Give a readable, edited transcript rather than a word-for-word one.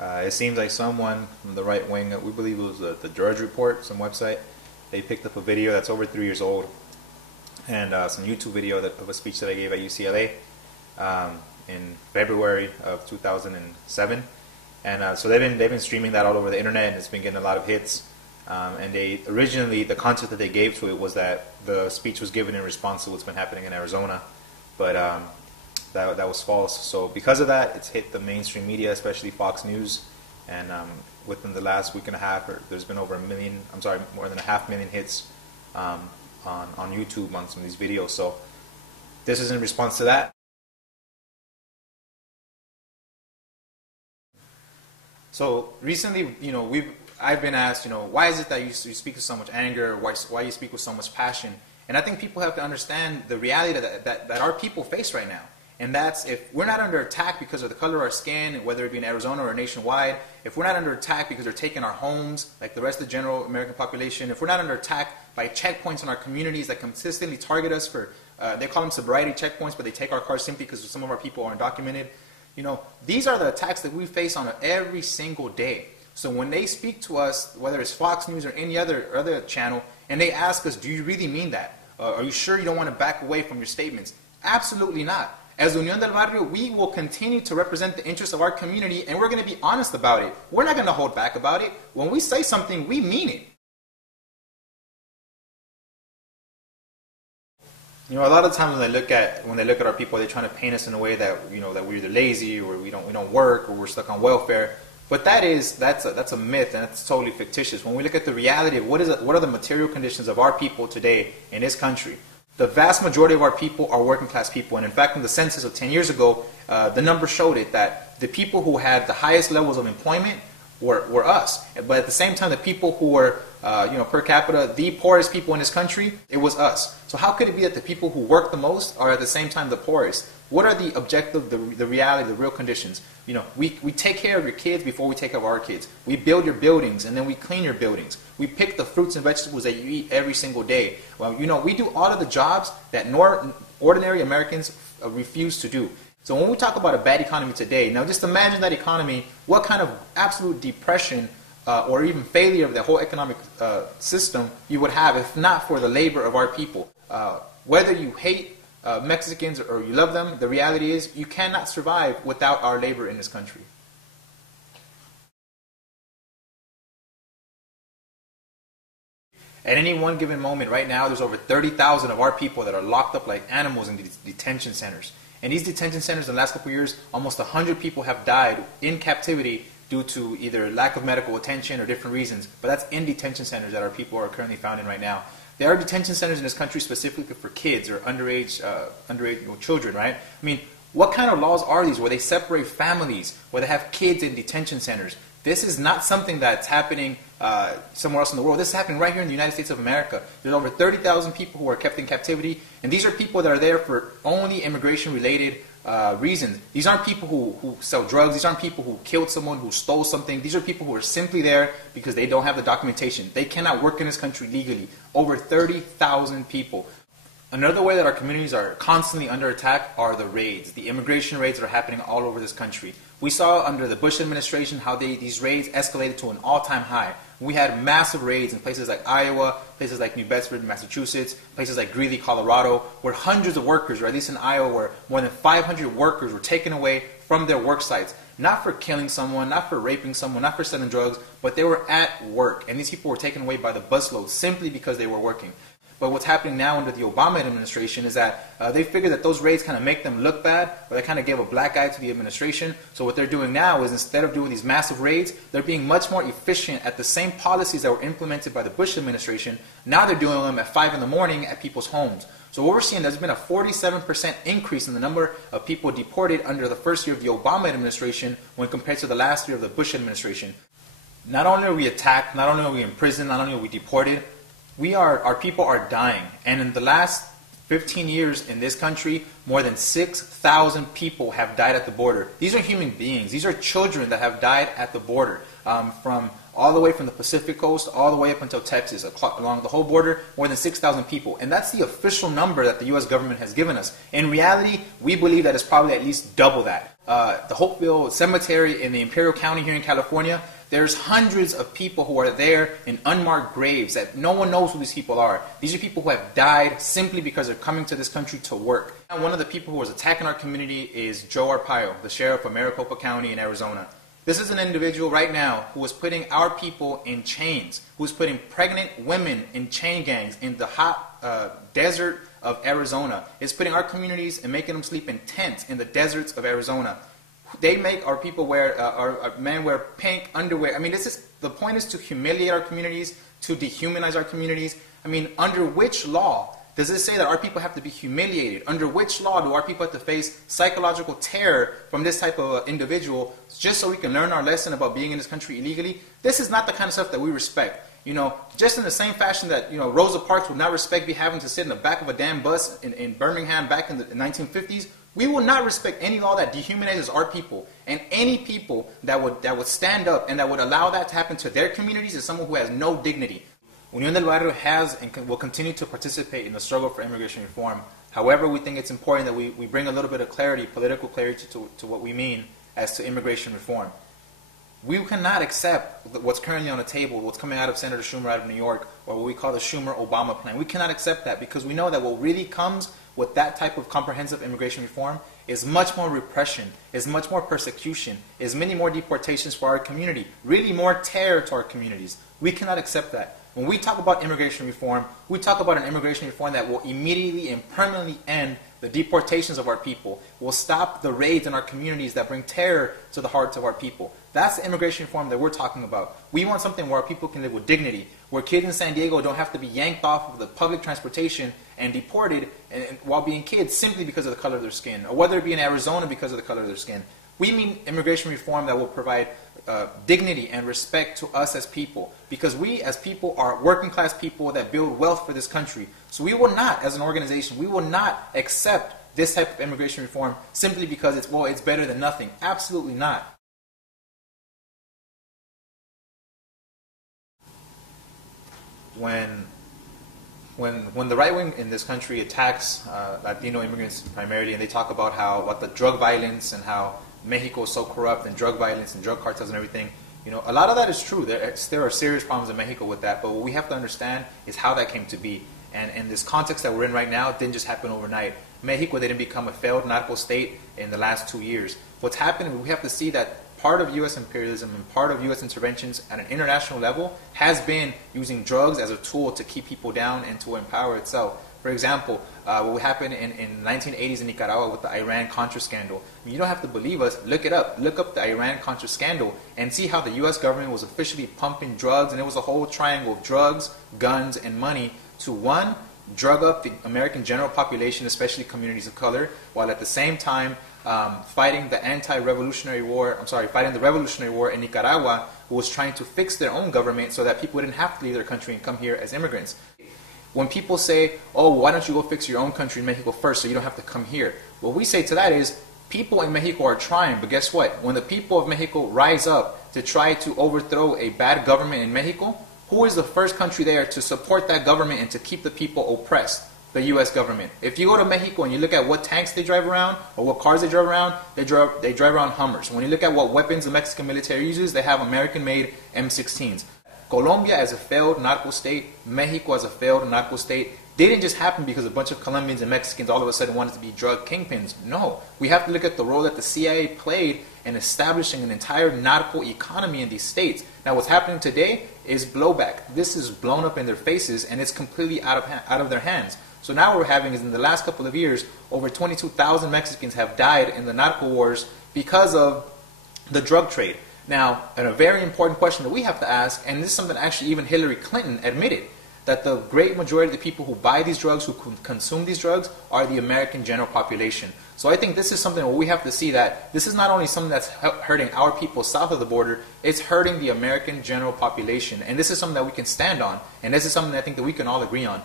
It seems like someone from the right wing, we believe it was the Drudge Report, some website, they picked up a video that's over 3 years old, and some YouTube video of a speech that I gave at UCLA in February of 2007. And so they've been streaming that all over the internet, and it's been getting a lot of hits. And they originally, the context that they gave to it was that the speech was given in response to what's been happening in Arizona, but that was false. So because of that, it's hit the mainstream media, especially Fox News, and within the last week and a half, there's been over more than 500,000 hits on YouTube on some of these videos. So this is in response to that. So recently, I've been asked, why is it that you speak with so much anger, why you speak with so much passion? And I think people have to understand the reality that our people face right now. And that's, if we're not under attack because of the color of our skin, whether it be in Arizona or nationwide, if we're not under attack because they're taking our homes, like the rest of the general American population, if we're not under attack by checkpoints in our communities that consistently target us for, they call them sobriety checkpoints, but they take our cars simply because some of our people are undocumented. These are the attacks that we face on every single day. So when they speak to us, whether it's Fox News or any other channel, and they ask us, do you really mean that? Are you sure you don't want to back away from your statements? Absolutely not. As Unión del Barrio, we will continue to represent the interests of our community, and we're going to be honest about it. We're not going to hold back about it. When we say something, we mean it. A lot of times when they look at our people, they're trying to paint us in a way that that we're either lazy or we don't work or we're stuck on welfare. But that's a myth, and it's totally fictitious. When we look at the reality of what are the material conditions of our people today in this country, the vast majority of our people are working class people. And in fact, in the census of 10 years ago, the numbers showed it that the people who had the highest levels of employment were us. But at the same time, the people who were per capita, the poorest people in this country, it was us. So how could it be that the people who work the most are at the same time the poorest? What are the objective, the reality, the real conditions? We take care of your kids before we take care of our kids. We build your buildings, and then we clean your buildings. We pick the fruits and vegetables that you eat every single day. Well, we do all of the jobs that ordinary Americans refuse to do. So when we talk about a bad economy today, now just imagine that economy, what kind of absolute depression or even failure of the whole economic system you would have if not for the labor of our people. Whether you hate Mexicans or you love them, the reality is you cannot survive without our labor in this country. At any one given moment right now, there's over 30,000 of our people that are locked up like animals in these detention centers. And these detention centers in the last couple of years, almost 100 people have died in captivity due to either lack of medical attention or different reasons. But that's in detention centers that our people are currently found in right now. There are detention centers in this country specifically for kids or underage children, right? I mean, what kind of laws are these where they separate families, where they have kids in detention centers? This is not something that's happening somewhere else in the world. This is happening right here in the United States of America. There's over 30,000 people who are kept in captivity, and these are people that are there for only immigration-related reasons. These aren't people who sell drugs. These aren't people who killed someone, who stole something. These are people who are simply there because they don't have the documentation. They cannot work in this country legally. Over 30,000 people. Another way that our communities are constantly under attack are the raids, the immigration raids that are happening all over this country. We saw under the Bush administration how these raids escalated to an all-time high. We had massive raids in places like Iowa, places like New Bedford, Massachusetts, places like Greeley, Colorado, where hundreds of workers, or at least in Iowa, where more than 500 workers were taken away from their work sites. Not for killing someone, not for raping someone, not for selling drugs, but they were at work. And these people were taken away by the busload simply because they were working. But what's happening now under the Obama administration is that they figure that those raids kind of make them look bad, or they kind of give a black eye to the administration. So what they're doing now is instead of doing these massive raids, they're being much more efficient at the same policies that were implemented by the Bush administration. Now they're doing them at 5 in the morning at people's homes. So what we're seeing, there's been a 47% increase in the number of people deported under the first year of the Obama administration when compared to the last year of the Bush administration. Not only are we attacked, not only are we in prison, not only are we deported, our people are dying. And in the last 15 years in this country, more than 6,000 people have died at the border. These are human beings. These are children that have died at the border, from all the way from the Pacific coast all the way up until Texas, along the whole border, more than 6,000 people. And that's the official number that the U.S. government has given us. In reality, we believe that it's probably at least double that. the Hopeville Cemetery in the Imperial County here in California, there's hundreds of people who are there in unmarked graves that no one knows who these people are. These are people who have died simply because they're coming to this country to work. And one of the people who was attacking our community is Joe Arpaio, the sheriff of Maricopa County in Arizona. This is an individual right now who is putting our people in chains, who is putting pregnant women in chain gangs in the hot desert of Arizona. Is putting our communities and making them sleep in tents in the deserts of Arizona. They make our people wear, our men wear pink underwear. I mean, the point is to humiliate our communities, to dehumanize our communities. I mean, under which law does it say that our people have to be humiliated? Under which law do our people have to face psychological terror from this type of individual just so we can learn our lesson about being in this country illegally? This is not the kind of stuff that we respect. You know, just in the same fashion that, you know, Rosa Parks would not respect me having to sit in the back of a damn bus in Birmingham back in the 1950s, we will not respect any law that dehumanizes our people. And any people that would stand up and that would allow that to happen to their communities is someone who has no dignity. Unión del Barrio has and will continue to participate in the struggle for immigration reform. However, we think it's important that we bring a little bit of clarity, political clarity to what we mean as to immigration reform. We cannot accept what's currently on the table, what's coming out of Senator Schumer out of New York, or what we call the Schumer-Obama plan. We cannot accept that because we know that what really comes with that type of comprehensive immigration reform is much more repression, is much more persecution, is many more deportations for our community, really more terror to our communities. We cannot accept that. When we talk about immigration reform, we talk about an immigration reform that will immediately and permanently end the deportations of our people, will stop the raids in our communities that bring terror to the hearts of our people. That's the immigration reform that we're talking about. We want something where our people can live with dignity, where kids in San Diego don't have to be yanked off of the public transportation and deported while being kids simply because of the color of their skin, or whether it be in Arizona because of the color of their skin. We mean immigration reform that will provide dignity and respect to us as people, because we as people are working class people that build wealth for this country. So we will not, as an organization, we will not accept this type of immigration reform simply because it's better than nothing. Absolutely not. When the right wing in this country attacks Latino immigrants primarily, and they talk about the drug violence and how Mexico is so corrupt and drug violence and drug cartels and everything, you know, a lot of that is true. There are serious problems in Mexico with that, but what we have to understand is how that came to be. And this context that we're in right now didn't just happen overnight. Mexico didn't become a failed narco state in the last 2 years. What's happening, we have to see that part of U.S. imperialism and part of U.S. interventions at an international level has been using drugs as a tool to keep people down and to empower itself. For example, what happened in the 1980s in Nicaragua with the Iran-Contra scandal. I mean, you don't have to believe us. Look it up. Look up the Iran-Contra scandal and see how the U.S. government was officially pumping drugs, and it was a whole triangle of drugs, guns, and money to, one, drug up the American general population, especially communities of color, while at the same time fighting the revolutionary war in Nicaragua, who was trying to fix their own government so that people didn't have to leave their country and come here as immigrants. When people say, oh, why don't you go fix your own country in Mexico first so you don't have to come here? What we say to that is, people in Mexico are trying, but guess what? When the people of Mexico rise up to try to overthrow a bad government in Mexico, who is the first country there to support that government and to keep the people oppressed? The U.S. government. If you go to Mexico and you look at what tanks they drive around or what cars they drive around, they drive around Hummers. When you look at what weapons the Mexican military uses, they have American-made M16s. Colombia as a failed narco state, Mexico as a failed narco state, didn't just happen because a bunch of Colombians and Mexicans all of a sudden wanted to be drug kingpins. No. We have to look at the role that the CIA played in establishing an entire narco economy in these states. Now what's happening today is blowback. This is blown up in their faces and it's completely out of their hands. So now what we're having is in the last couple of years, over 22,000 Mexicans have died in the narco wars because of the drug trade. Now, and a very important question that we have to ask, and this is something that actually even Hillary Clinton admitted, that the great majority of the people who buy these drugs, who consume these drugs, are the American general population. So I think this is something where we have to see that this is not only something that's hurting our people south of the border, it's hurting the American general population. And this is something that we can stand on, and this is something that I think that we can all agree on.